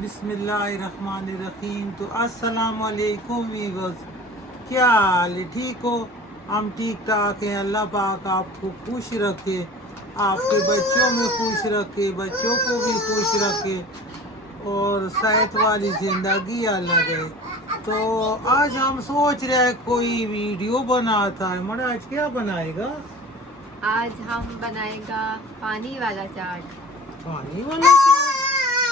बिस्मिल्लाहिर्रहमानिर्रहीम। तो अस्सलाम वालेकुम वीवर्स, क्या हाल है? ठीक हो? हम ठीक ठाक हैं। अल्लाह पाक आपको खुश रखे, आपके बच्चों में खुश रखे, बच्चों को भी खुश रखे और सेहत वाली ज़िंदगी अल्लाह दे। तो आज हम सोच रहे हैं कोई वीडियो बनाता है। मरा आज क्या बनाएगा? आज हम बनाएगा पानी वाला चाट। पानी वाला चाट?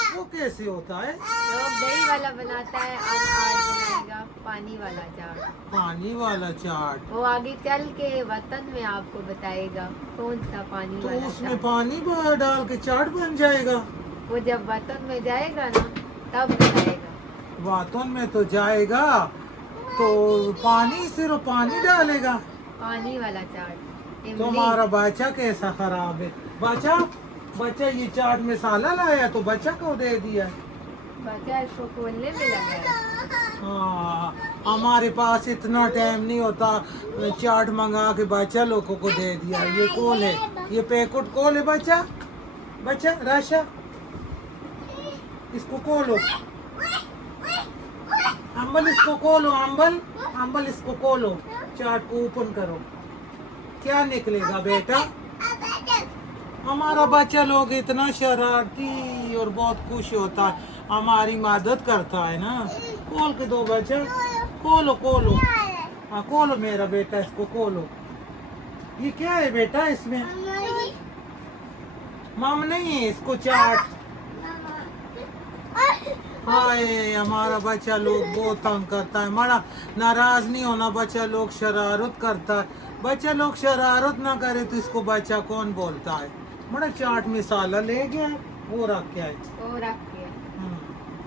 वो कैसे होता है? लोग दही वाला बनाता है और आज बनाएगा पानी वाला चाट। पानी वाला चाट? वो आगे चल के वतन में आपको बताएगा कौन सा पानी तो वाला उसमें चाट। पानी डाल के चाट बन जाएगा? वो जब वतन में जाएगा ना तब बताएगा। वतन में तो जाएगा तो पानी, सिर्फ पानी डालेगा? पानी वाला चाट। तुम्हारा बच्चा कैसा खराब है? बच्चा ये चाट मसाला लाया तो बच्चा को दे दिया। बच्चा इसको खोलने में लगा है। हाँ, हमारे पास इतना टाइम नहीं होता, चाट मंगा के बच्चा लोगों को दे दिया। ये कौन है? ये पैकेट कौन है? बच्चा राशा, इसको खोलो। अम्बल इसको खोलो, अम्बल इसको खोलो, चाट को ओपन करो। क्या निकलेगा बेटा? हमारा बच्चा लोग इतना शरारती और बहुत खुश होता है, हमारी मदद करता है ना। खोल के दो बच्चा, खोलो। हाँ खोलो मेरा बेटा, इसको खोलो। ये क्या है बेटा इसमें? मम नहीं है, इसको चाट। हाय, हमारा बच्चा लोग बहुत तंग करता है। मरा नाराज नहीं होना, बच्चा लोग शरारत करता है। बच्चा लोग शरारत ना करे तो इसको बच्चा कौन बोलता है? मरा चाट मसाला ले गया, वो रख के आए। वो रख के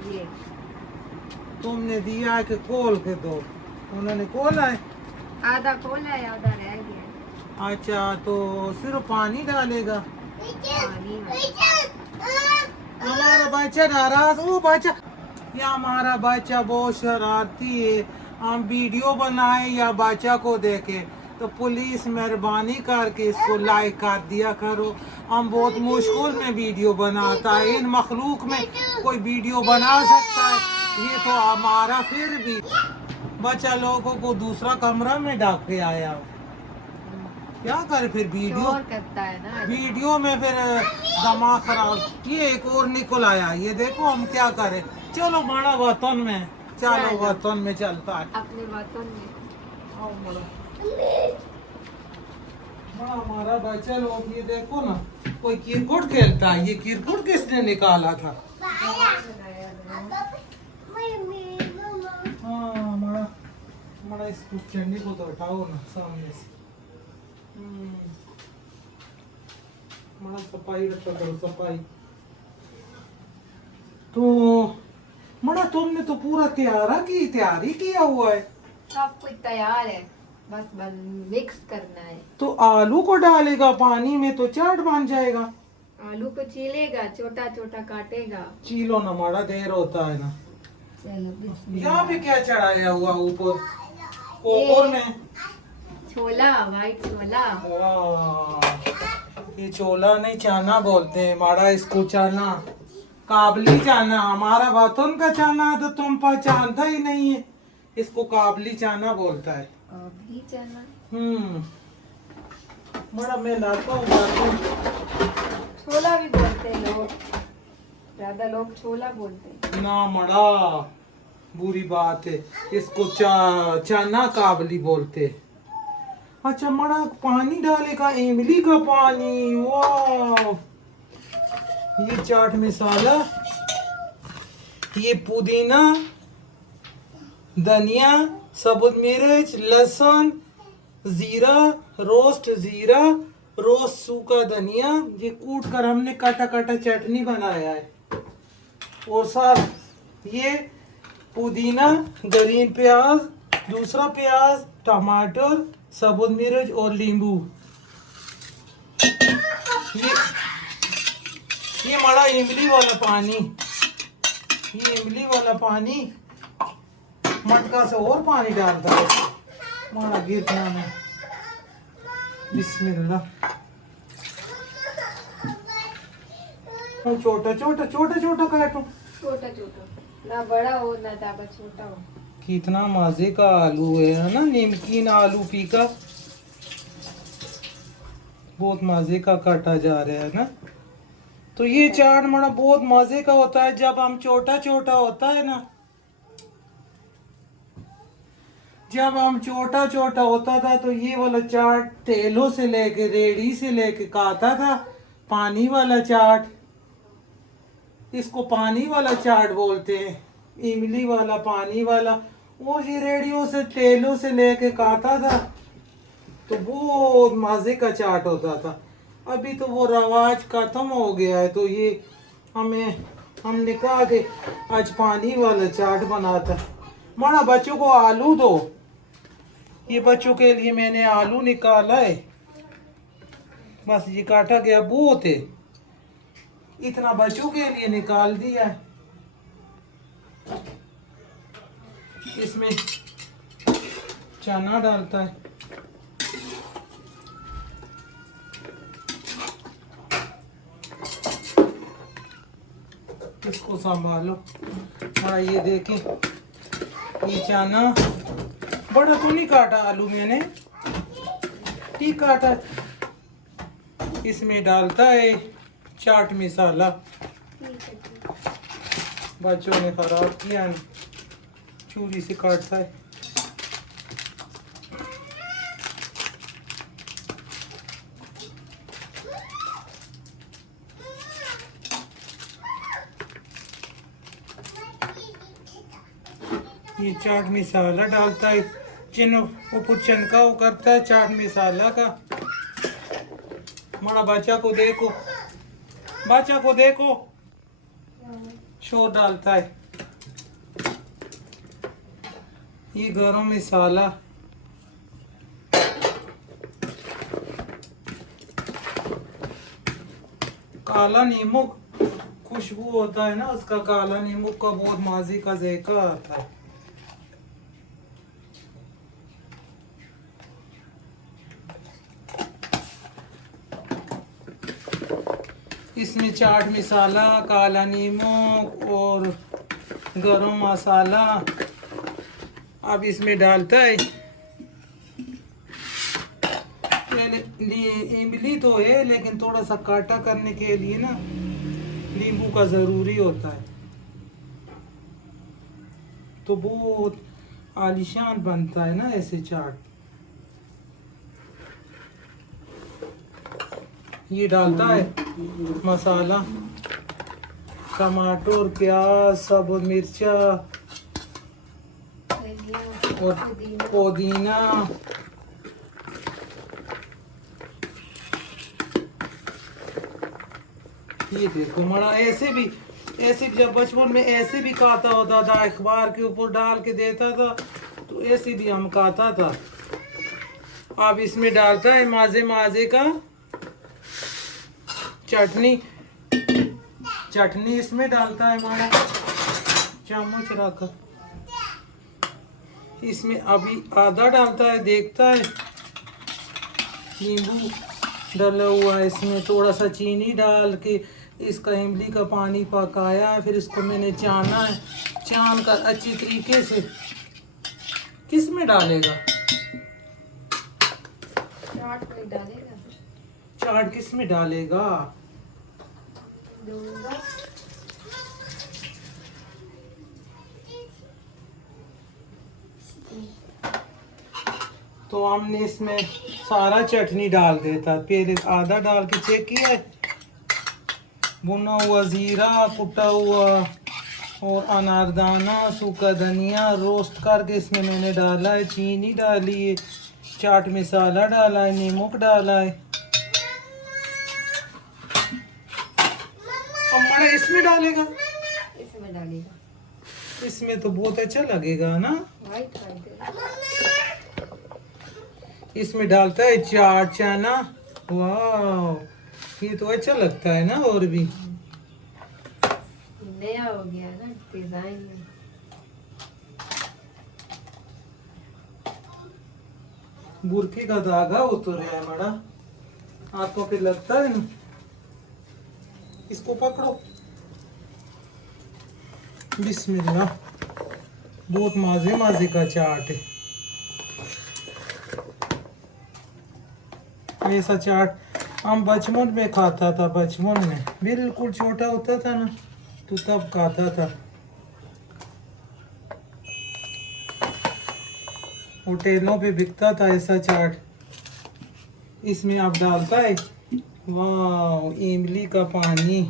ये तुमने दिया है कि खोल के दो? उन्होंने खोला है? आधा खोला है आधा रह गया। अच्छा, तो सिर्फ पानी डालेगा? पानी वाला। हमारा बच्चा नाराज, वो बच्चा, या हमारा बच्चा बहुत शरारती है। हम वीडियो बनाए या बच्चा को देखे तो पुलिस मेहरबानी करके इसको लाइक कर दिया करो। हम बहुत मुश्किल में वीडियो बनाता है, इन मखलूक में कोई वीडियो बना सकता है? ये तो हमारा फिर भी बच्चा लोगों को दूसरा कमरा में डाक के आया। क्या करे फिर? वीडियो करता है ना, वीडियो में फिर दिमाग खराब। ये एक और निकल आया, ये देखो हम क्या करें। चलो बड़ा वतन में, चलो वतन में चलता है। अपने वतन में आओ बड़ा हमारा बच्चा लोग, ये देखो ना, कोई क्रिकेट खेलता है। ये क्रिकेट किसने निकाला था? हाँ, हमारा इसको चंडी को तो हटाओ ना सामने से। हमारा सफाई रखा करो, सफाई। तो मड़ा तुमने तो पूरा तैयारी किया हुआ है। सब कुछ तैयार है, बस मिक्स करना है। तो आलू को डालेगा पानी में तो चाट बन जाएगा। आलू को छीलेगा, छोटा छोटा काटेगा। चीलो ना, बड़ा देर होता है ना। चलो यहाँ पे क्या चढ़ाया हुआ ऊपर कोकोर में? छोला, वाइट छोला। ये छोला नहीं, चाना बोलते हैं माड़ा इसको। चाना, काबली चाना। हमारा वतन का चाना तो तुम पहचानता ही नहीं है, इसको काबली चाना बोलता है। काबली चाना। बड़ा मैं लाता हूँ। छोला भी बोलते हैं लोग, ज्यादा लोग छोला बोलते हैं ना। मड़ा बुरी बात है, इसको चाना काबली बोलते। अच्छा, मड़ा पानी डालेगा, इमली का पानी। वाह, ये चाट मसाला, ये पुदीना, धनिया, सबूत मिर्च, लहसुन, जीरा, रोस्ट सूखा धनिया, ये कूट कर हमने काटा चटनी बनाया है। और साथ ये पुदीना, ग्रीन प्याज, दूसरा प्याज, टमाटर, सबूत मिर्च और नींबू। ये मड़ा इमली वाला पानी, मटका से और पानी डालता है। मड़ा गिरना में। बिस्मिल्लाह। छोटा काटो। छोटा छोटा, ना बड़ा हो ना ज्यादा छोटा हो। कितना मजे का आलू है ना, नमकीन आलू पीका, बहुत मजे का काटा जा रहा है ना। तो ये चाट मड़ा बहुत मजे का होता है जब हम छोटा छोटा होता है ना, जब हम छोटा छोटा होता था तो ये वाला चाट तेलों से लेके रेड़ी से लेके खाता था, पानी वाला चाट, इसको पानी वाला चाट बोलते हैं, इमली वाला पानी वाला, वो ये रेडियो से तेलों से लेके खाता था तो बहुत मजे का चाट होता था। अभी तो वो रवाज खत्म हो गया है, तो ये हमने कहा कि आज पानी वाला चाट बनाता। माना बच्चों को आलू दो, ये बच्चों के लिए मैंने आलू निकाला है, बस ये काटा गया बहुत है, इतना बच्चों के लिए निकाल दिया है। इसमें चना डालता है, इसको संभालो। हाँ ये देखें, ये चना बड़ा तो नहीं काटा आलू मैंने, ठीक काटा। इसमें डालता है चाट मसाला, बच्चों ने खराब किया ना, छुरी से काटता है। ये चाट मसाला डालता है, ऊपर चनका वो करता है चाट मसाला का। हमारा बच्चा को देखो, बच्चा को देखो, शोर डालता है। ये गरम मसाला, काला नींबू, खुशबू होता है ना उसका, काला नींबू का बहुत मजे का जायका आता है। इसमें चाट मसाला, काला नींबू और गरम मसाला अब इसमें डालता है। इमली तो है लेकिन थोड़ा सा काटा करने के लिए ना नींबू का ज़रूरी होता है, तो बहुत आलिशान बनता है ना ऐसे चाट। ये डालता है मसाला, टमाटर, प्याज, सब मिर्चा और पुदीना। ये देखो मड़ा ऐसे भी जब बचपन में ऐसे भी खाता होता था, अखबार के ऊपर डाल के देता था तो ऐसे भी हम खाता था। अब इसमें डालता है माजे माजे का चटनी इसमें डालता है हमारा, चम्मच रखकर इसमें अभी आधा डालता है, देखता है। नींबू डाला हुआ है इसमें, थोड़ा सा चीनी डाल के इसका इमली का पानी पकाया, फिर इसको मैंने छान कर अच्छी तरीके से। किस में डालेगा चाट में डालेगा, चाट किस में डालेगा? दूंगा। तो हमने इसमें सारा चटनी डाल देता, पहले आधा डाल के चेक किया है। भुना हुआ जीरा, कुटा हुआ और अनारदाना, सूखा धनिया रोस्ट करके इसमें मैंने डाला है, चीनी डाली है, चाट मसाला डाला है, नमक डाला है। अम्मा इसमें डालेगा, इसमें डालेगा, इसमें तो बहुत अच्छा लगेगा ना। वाइट इसमें डालता है चाट चना, वाह ये तो अच्छा लगता है ना। और भी नया हो गया ना डिजाइन में। बुरखे का धागा उतर रहा है मड़ा, हाथों पे लगता है ना। इसको पकड़ो, बिस्मिल्लाह, बहुत मजे मजे का चाट है। ऐसा चाट हम बचपन में खाता था, बचपन में बिल्कुल छोटा होता था ना तो तब खाता था। होटलों पे बिकता था ऐसा चाट। इसमें आप डालता है, वाह, इमली का पानी,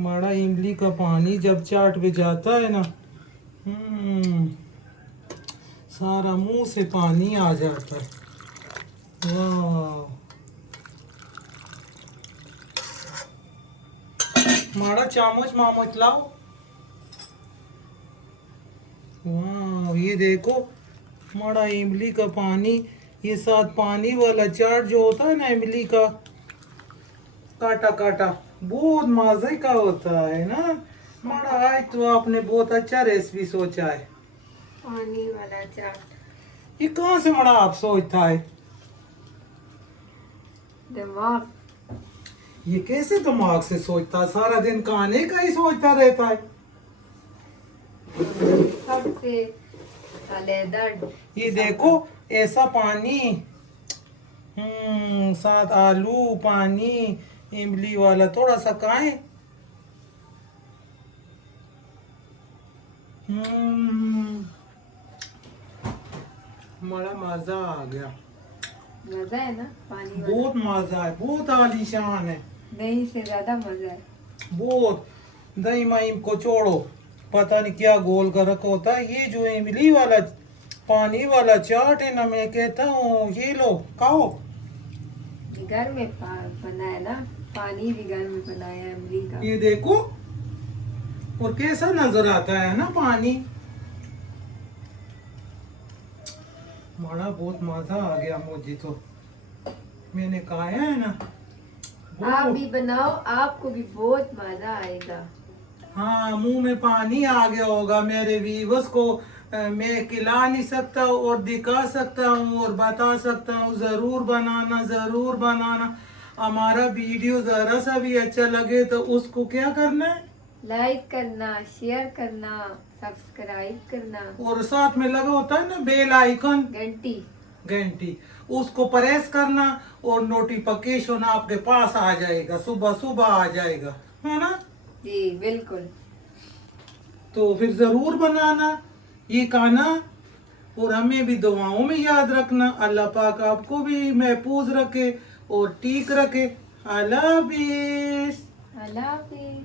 बड़ा इमली का पानी जब चाट पे जाता है ना, सारा मुंह से पानी आ जाता है। वाह, माड़ा चामच मामच लाओ। वाह, ये देखो, माड़ा इमली का पानी, ये साथ पानी वाला चाट जो होता है ना इमली का, काटा काटा, बहुत मजे का होता है ना। माड़ा, आज तो आपने बहुत अच्छा रेसिपी सोचा है। पानी वाला चाट। ये कहाँ से माड़ा आप सोचता है? दिमाग। ये कैसे दिमाग से सोचता है? सारा दिन खाने का ही सोचता रहता है। सबसे अलहदा। ये देखो, ऐसा पानी, साथ आलू, पानी, इमली वाला थोड़ा सा खाएं। बड़ा मजा आ गया। मजा है ना पानी वाला। बहुत मजा है, बहुत आलीशान है, दही से ज्यादा मजा है। बहुत। दही माइम को छोड़ो, पता नहीं क्या गोल कर रखा होता है। ये जो इमली वाला पानी वाला चाट है ना, मैं कहता हूँ ये लो खाओ। ये घर में बना है ना, पानी भी घर में बनाया है इमली का। ये देखो, और कैसा नजर आता है ना पानी। बड़ा बहुत मजा आ गया मुझे तो, मैंने कहा है ना। आप भी बनाओ, आपको भी बहुत मजा आएगा। हाँ, मुंह में पानी आ गया होगा मेरे व्यूअर्स को। मैं खिला नहीं सकता और दिखा सकता हूँ और बता सकता हूँ, जरूर बनाना, जरूर बनाना। हमारा वीडियो जरा सा भी अच्छा लगे तो उसको क्या करना है? लाइक करना, शेयर करना, सब्सक्राइब करना, और साथ में लगा होता है ना बेल आइकन, घंटी, घंटी, उसको प्रेस करना और नोटिफिकेशन आपके पास आ जाएगा, सुबह सुबह आ जाएगा, है ना? जी बिल्कुल। तो फिर जरूर बनाना ये खाना, और हमें भी दुआओं में याद रखना। अल्लाह पाक आपको भी महफूज रखे और ठीक रखे। अल्लाह हाफिज़। अल्लाह हाफिज।